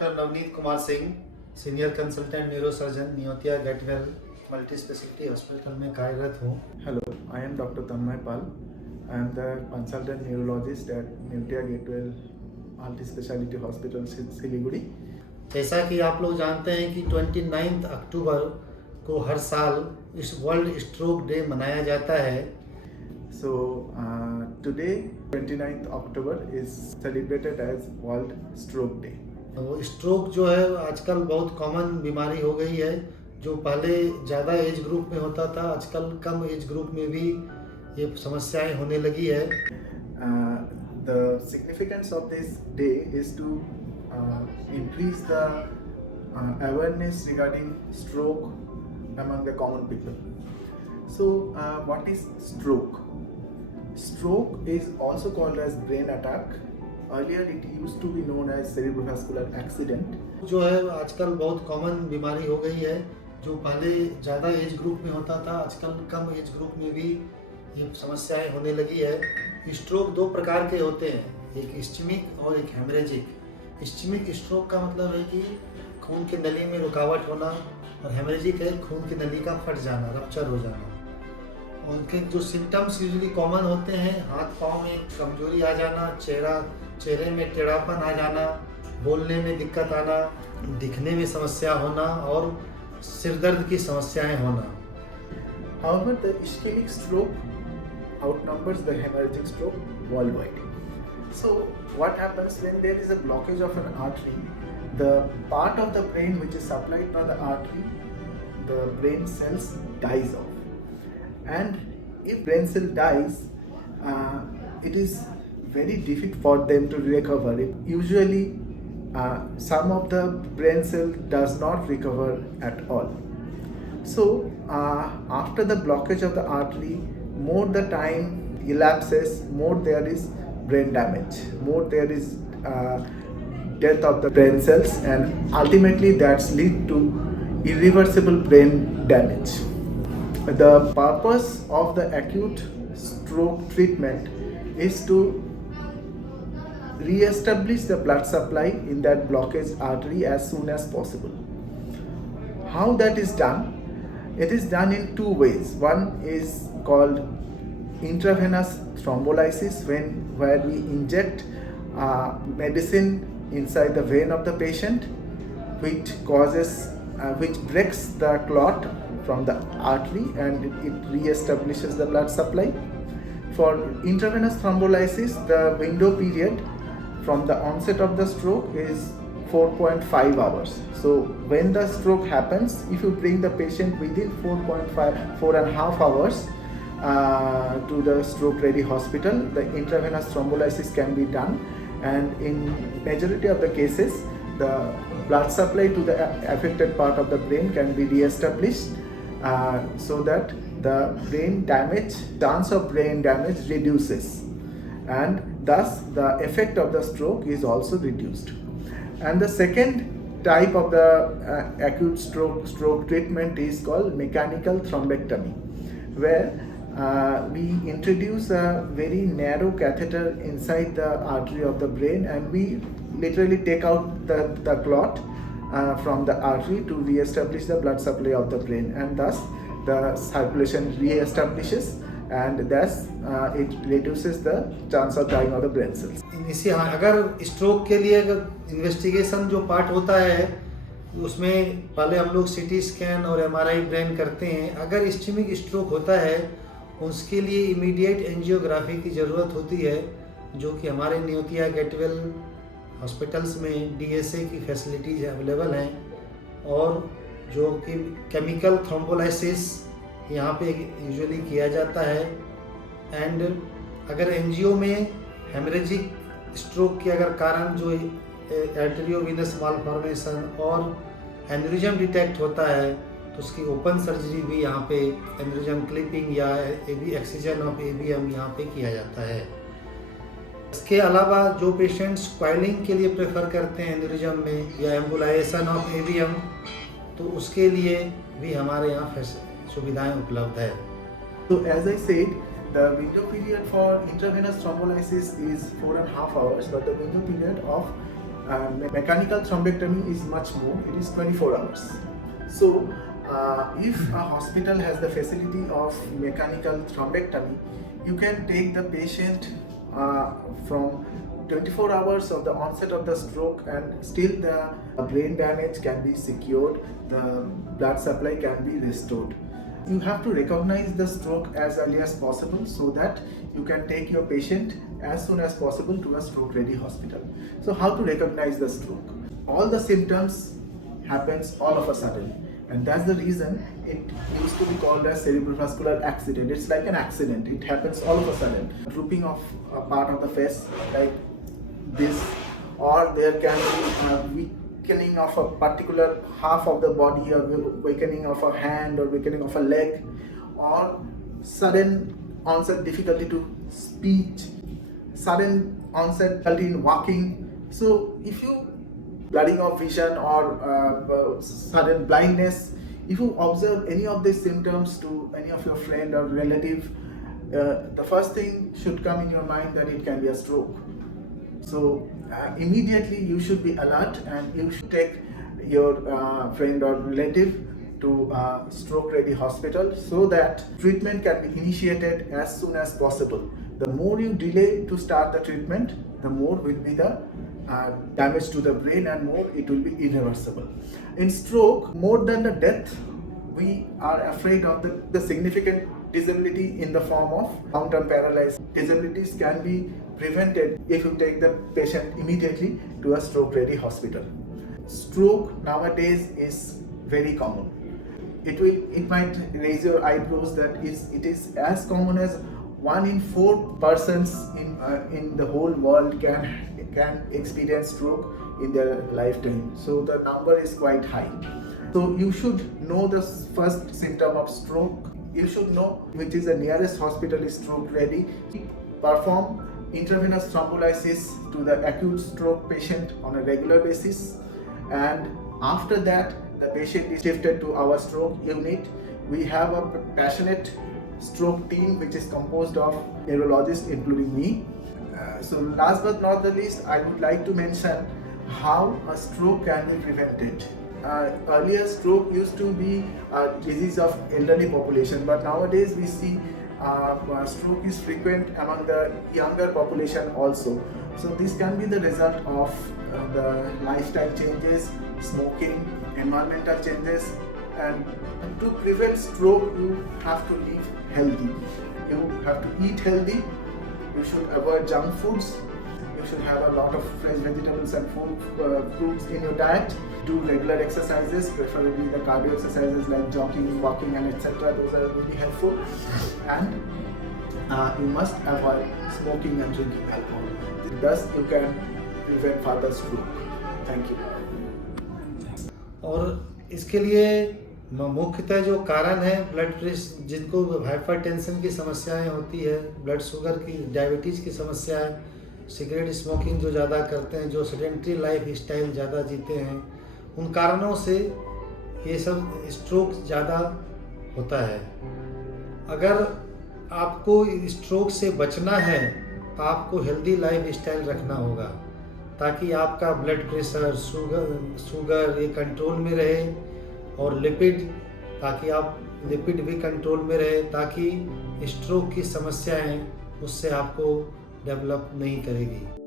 Dr. Navneet Kumar Singh, Senior Consultant Neurosurgeon, Neotia Getwell multi speciality hospital में कार्यरत हूँ. Hello, I am Dr. Tanmoy. I am the consultant neurologist at Neurotia Gateway Multi Speciality Hospital, Siliguri. जैसा कि आप लोग जानते हैं कि 29 अक्टूबर को हर साल इस वर्ल्ड स्ट्रोक डे मनाया जाता है. So today 29th October is celebrated as World Stroke Day. वो स्ट्रोक जो है आजकल बहुत कॉमन बीमारी हो गई है. जो पहले ज़्यादा एज ग्रुप में होता था, आजकल कम एज ग्रुप में भी ये समस्याएं होने लगी है. The significance of this day is to increase the awareness regarding stroke among the common people. So what is stroke? Stroke is also called as brain attack. Earlier it used to be known as cerebrovascular accident. जो है आजकल बहुत common बीमारी हो गई है. जो पहले ज़्यादा एज ग्रुप में होता था, आजकल कम एज ग्रुप में भी ये समस्याएं होने लगी है. स्ट्रोक दो प्रकार के होते हैं, एक इस्चेमिक और एक हेमरेजिक. इस्चेमिक स्ट्रोक का मतलब है कि खून की नली में रुकावट होना, और हेमरेजिक है खून की नली का फट जाना, रप्चर हो जाना. उनके जो सिम्टम्स यूजुअली कॉमन होते हैं, हाथ पाँव में कमजोरी आ जाना, चेहरे में टेढ़ापन आ जाना, बोलने में दिक्कत आना, दिखने में समस्या होना और सिरदर्द की समस्याएं होना. However, the ischemic stroke outnumbers the hemorrhagic stroke worldwide. So, what happens when there is a blockage of an artery? The part of the brain which is supplied by the artery, the brain cells dies off. And if brain cell dies, it is very difficult for them to recover. Usually, some of the brain cell does not recover at all. So after the blockage of the artery, more the time elapses, more there is brain damage, more there is death of the brain cells, and ultimately that's lead to irreversible brain damage. The purpose of the acute stroke treatment is to re-establish the blood supply in that blockaged artery as soon as possible. How that is done? It is done in two ways. One is called intravenous thrombolysis, where we inject medicine inside the vein of the patient, which breaks the clot from the artery and it re-establishes the blood supply. For intravenous thrombolysis, the window period from the onset of the stroke is 4.5 hours. So when the stroke happens, if you bring the patient within 4.5 hours to the stroke ready hospital, the intravenous thrombolysis can be done, and in majority of the cases the blood supply to the affected part of the brain can be re-established, so that the chance of brain damage reduces, and thus the effect of the stroke is also reduced. And the second type of the acute stroke treatment is called mechanical thrombectomy, where we introduce a very narrow catheter inside the artery of the brain, and we literally take out the clot from the artery to re-establish the blood supply of the brain, and thus the circulation re-establishes, and thus it reduces the chance of dying of the brain cells. इसी अगर stroke के लिए investigation जो part होता है, उसमें पहले हम लोग सीटी स्कैन और एमआरआई ब्रेन करते हैं. अगर इस्चेमिक स्ट्रोक होता है, उसके लिए इमीडिएट एंजियोग्राफी की ज़रूरत होती है, जो कि हमारे नियोतिया गेटवेल हॉस्पिटल्स में डीएसए की फैसिलिटीज़ अवेलेबल हैं, और जो कि केमिकल थ्रोम्बोलाइसिस यहाँ पे यूजुअली किया जाता है. एंड अगर एनजीओ में हेमरेजिक स्ट्रोक के अगर कारण जो आर्टेरियोवेनस मालफॉर्मेशन और एन्यूरिज्म डिटेक्ट होता है, तो उसकी ओपन सर्जरी भी यहाँ पे एन्यूरिज्म क्लिपिंग या एक्सिजन ऑफ एबीएम यहाँ पे किया जाता है. इसके अलावा जो पेशेंट्स कॉइलिंग के लिए प्रेफर करते हैं एन्यूरिज्म में या एम्बुलाइजेशन ऑफ एबीएम, तो उसके लिए भी हमारे यहाँ सुविधाएं उपलब्ध है. So as I said, the window period for intravenous thrombolysis is 4.5 hours, but the window period of Mechanical thrombectomy is much more, it is 24 hours. So, if a hospital has the facility of mechanical thrombectomy, you can take the patient from 24 hours of the onset of the stroke, and still the brain damage can be secured, the blood supply can be restored. You have to recognize the stroke as early as possible so that you can take your patient as soon as possible to a stroke ready hospital. So how to recognize the stroke? All the symptoms happens all of a sudden, and that's the reason it used to be called as cerebrovascular accident. It's like an accident, it happens all of a sudden. Drooping of a part of the face like this, or there can be weakening of a particular half of the body, or weakening of a hand, or weakening of a leg, or sudden onset difficulty to speech, sudden onset difficulty in walking. So if you blurring of vision or sudden blindness, if you observe any of these symptoms to any of your friend or relative, the first thing should come in your mind that it can be a stroke. So immediately you should be alert, and you should take your friend or relative to a stroke ready hospital so that treatment can be initiated as soon as possible. The more you delay to start the treatment, the more will be the damage to the brain, and more it will be irreversible. In stroke, more than the death, we are afraid of the significant disability in the form of long-term paralysis. Disabilities can be prevented if you take the patient immediately to a stroke-ready hospital. Stroke nowadays is very common. It might raise your eyebrows that it is as common as 1 in 4 persons in the whole world can experience stroke in their lifetime. So the number is quite high. So you should know the first symptom of stroke. You should know which is the nearest hospital is stroke ready. Perform intravenous thrombolysis to the acute stroke patient on a regular basis, and after that the patient is shifted to our stroke unit. We have a passionate stroke team which is composed of neurologists including me. So last but not the least, I would like to mention how a stroke can be prevented. Earlier stroke used to be a disease of elderly population, but nowadays we see stroke is frequent among the younger population also. So this can be the result of the lifestyle changes, smoking, environmental changes, and to prevent stroke you have to live healthy. You have to eat healthy, you should avoid junk foods, you should have a lot of fresh vegetables and fruits in your diet. Do regular exercises, preferably the cardio exercises like jogging, walking, and etc. Those are really helpful. And you must avoid smoking and drinking alcohol. Thus you can prevent further stroke. Thank you. और इसके लिए मुख्यतः जो कारण है blood pressure, जिनको hypertension की समस्याएं होती है, ब्लड शुगर की, डायबिटीज़ की समस्या है, सिगरेट स्मोकिंग जो ज़्यादा करते हैं, जो सेडेंट्री लाइफ स्टाइल ज़्यादा जीते हैं, उन कारणों से ये सब स्ट्रोक ज़्यादा होता है। अगर आपको स्ट्रोक से बचना है तो आपको हेल्दी लाइफ स्टाइल रखना होगा ताकि आपका ब्लड प्रेशर, शुगर ये कंट्रोल में रहे, और लिपिड, ताकि आप लिपिड भी कंट्रोल में रहे, ताकि स्ट्रोक की समस्याएं उससे आपको डेवलप नहीं करेगी।